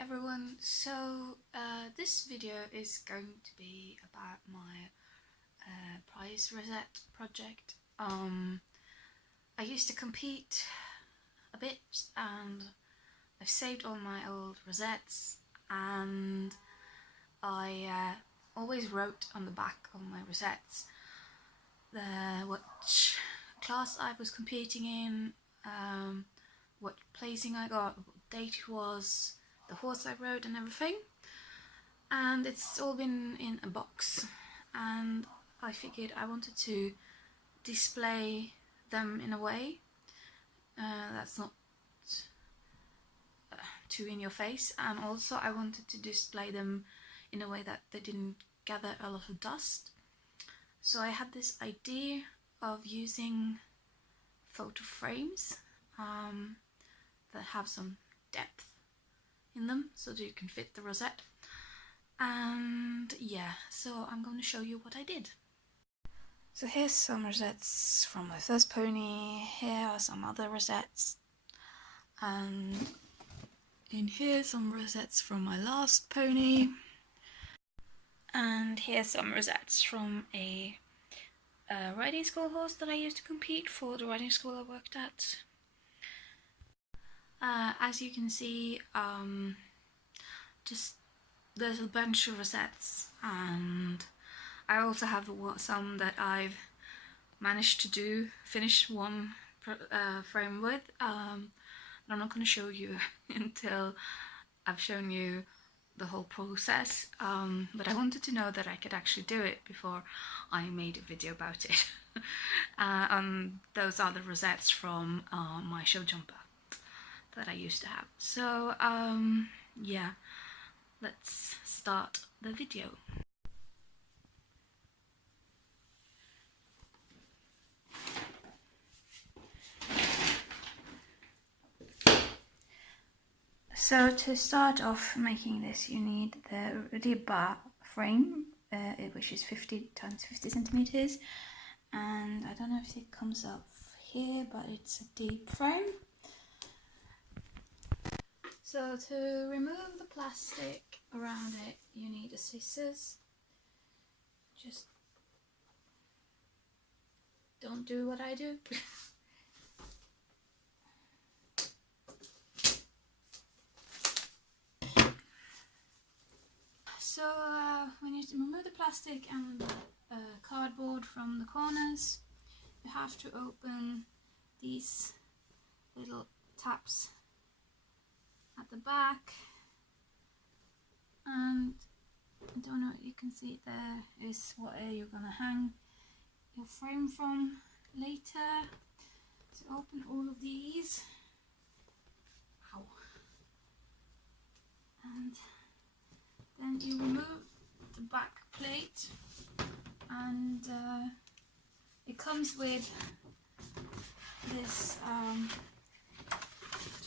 everyone, so this video is going to be about my prize rosette project. I used to compete a bit and I've saved all my old rosettes, and I always wrote on the back of my rosettes what class I was competing in, what placing I got, what date it was, the horse I rode and everything, and it's all been in a box, and I figured I wanted to display them in a way that's not too in your face, and also I wanted to display them in a way that they didn't gather a lot of dust. So I had this idea of using photo frames that have some depth in them so that you can fit the rosette. And yeah, so I'm going to show you what I did. So here's some rosettes from my first pony, here are some other rosettes, and in here some rosettes from my last pony, and here's some rosettes from a riding school horse that I used to compete for the riding school I worked at. As you can see, just there's a bunch of rosettes, and I also have some that I've managed to finish one frame with. I'm not going to show you until I've shown you the whole process, but I wanted to know that I could actually do it before I made a video about it. Those are the rosettes from my show jumper that I used to have. So yeah, let's start the video. So to start off making this, you need the bar frame, which is 50 times 50 centimeters, and I don't know if it comes up here, but it's a deep frame. So to remove the plastic around it, you need a scissors. Just don't do what I do. So when you remove the plastic and the cardboard from the corners, you have to open these little taps at the back, and I don't know if you can see, there is what you're gonna hang your frame from later. So open all of these. Ow. And then you remove the back plate, and it comes with this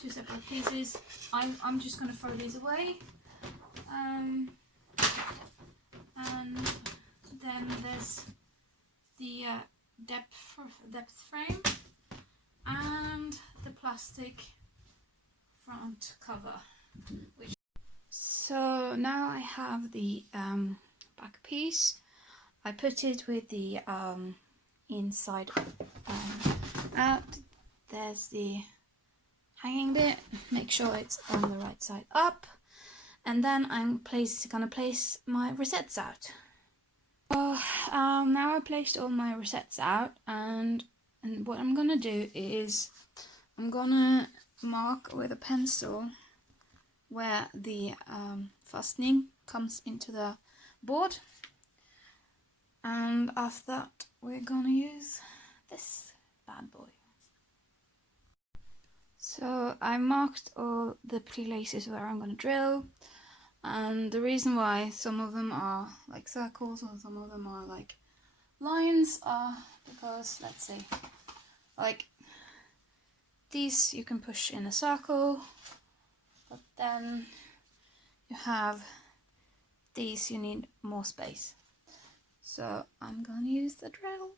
two separate pieces. I'm just going to throw these away, and then there's the depth frame and the plastic front cover. So now I have the back piece. I put it with the inside out. There's the hanging bit. Make sure it's on the right side up, and then I'm gonna place my rosettes out. So now I placed all my rosettes out, and what I'm gonna do is I'm gonna mark with a pencil where the fastening comes into the board, and after that we're gonna use this bad boy. So I marked all the places where I'm gonna drill, and the reason why some of them are like circles and some of them are like lines are because, let's see, like these you can push in a circle, but then you have these, you need more space. So I'm gonna use the drill.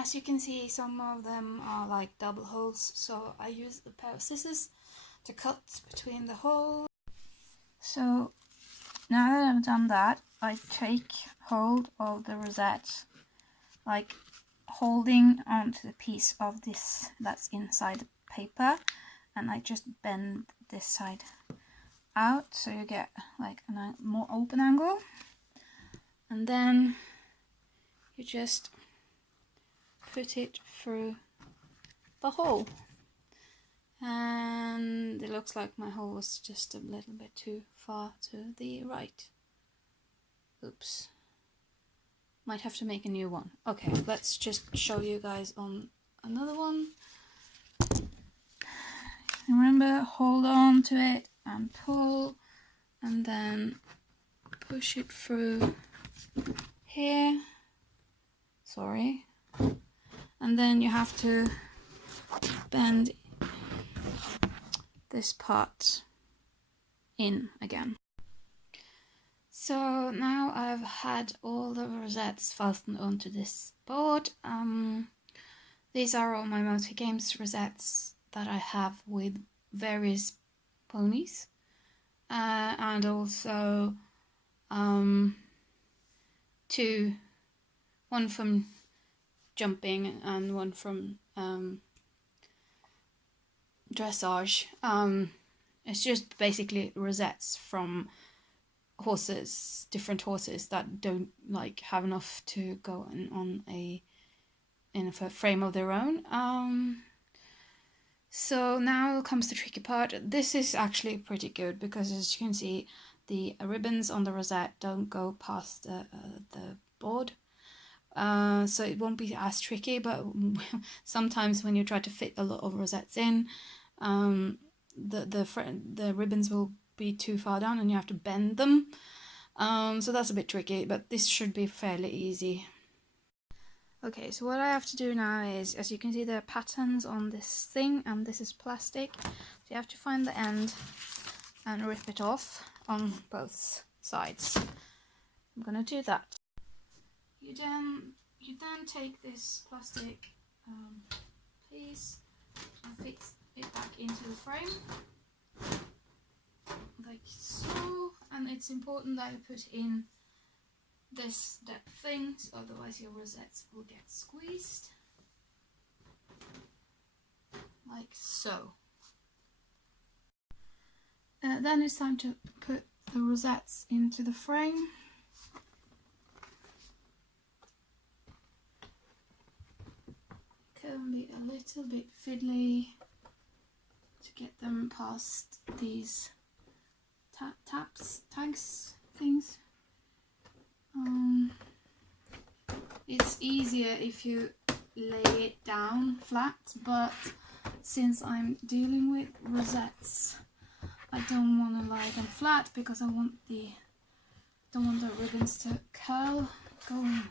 As you can see, some of them are like double holes, so I use a pair of scissors to cut between the holes. So now that I've done that, I take hold of the rosette, like holding onto the piece of this that's inside the paper, and I just bend this side out so you get like a more open angle, and then you just put it through the hole. And it looks like my hole was just a little bit too far to the right. Oops. Might have to make a new one. Okay, let's just show you guys on another one. Remember, hold on to it and pull, and then push it through here. Sorry. And then you have to bend this part in again. So now I've had all the rosettes fastened onto this board. These are all my multi-games rosettes that I have with various ponies, and also two, one from jumping and one from dressage. It's just basically rosettes from horses, different horses that don't like have enough to go in a frame of their own. So now comes the tricky part. This is actually pretty good because, as you can see, the ribbons on the rosette don't go past the board. So it won't be as tricky, but sometimes when you try to fit a lot of rosettes in, the ribbons will be too far down and you have to bend them. So that's a bit tricky, but this should be fairly easy. Okay, so what I have to do now is, as you can see, there are patterns on this thing, and this is plastic. So you have to find the end and rip it off on both sides. I'm gonna do that. You then take this plastic piece and fix it back into the frame, like so. And it's important that you put in this depth thing, so otherwise your rosettes will get squeezed, like so. Then it's time to put the rosettes into the frame. Can be a little bit fiddly to get them past these tags things. It's easier if you lay it down flat, but since I'm dealing with rosettes, I don't want to lie them flat because I don't want the ribbons to curl going.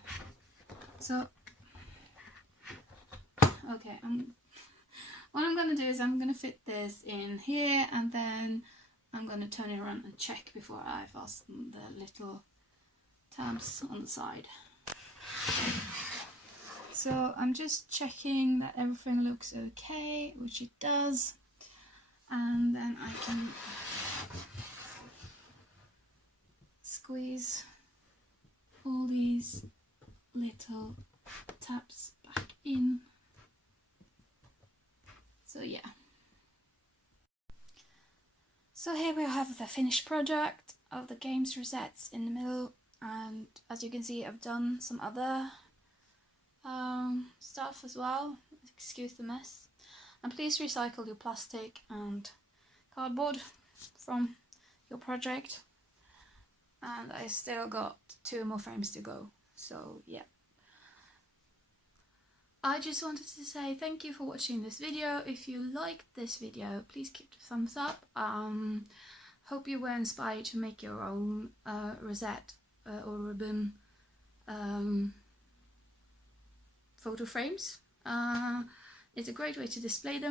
So okay, what I'm going to do is I'm going to fit this in here, and then I'm going to turn it around and check before I fasten the little tabs on the side. So I'm just checking that everything looks okay, which it does, and then I can squeeze all these little tabs back in. So yeah. So here we have the finished project of the games rosettes in the middle, and as you can see, I've done some other stuff as well. Excuse the mess. And please recycle your plastic and cardboard from your project. And I still got 2 more frames to go, so yeah. I just wanted to say thank you for watching this video. If you liked this video, please give it a thumbs up. Hope you were inspired to make your own rosette or ribbon photo frames. It's a great way to display them.